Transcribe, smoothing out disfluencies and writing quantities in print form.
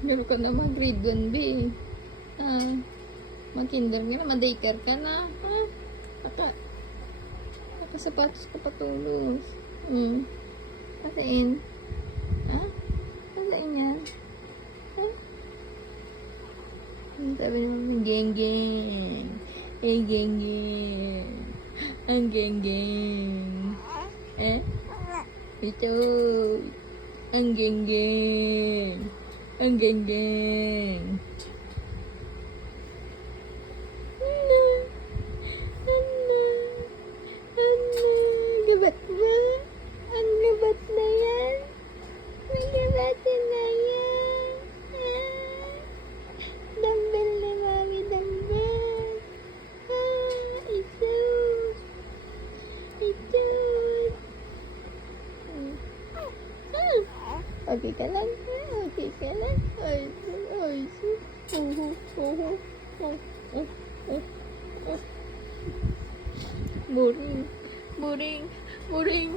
Meron ka na mag-grade 1B. Mag-kinder ka na, mag-daycare ka na. Nakasapatos ka patulos. Kasain? Kasain yan? Sabi naman, geng-geng. Eh, geng-geng. Ang geng-geng. Ito. Ang geng-geng. Ang geng-geng. Gabat ba? Ang gabat na yan? May gabatan na yan. Dumbbell na mami, dumbbell. Ito. Okay ka lang? Okay ka lang? Ay, Boring. Boring. Boring.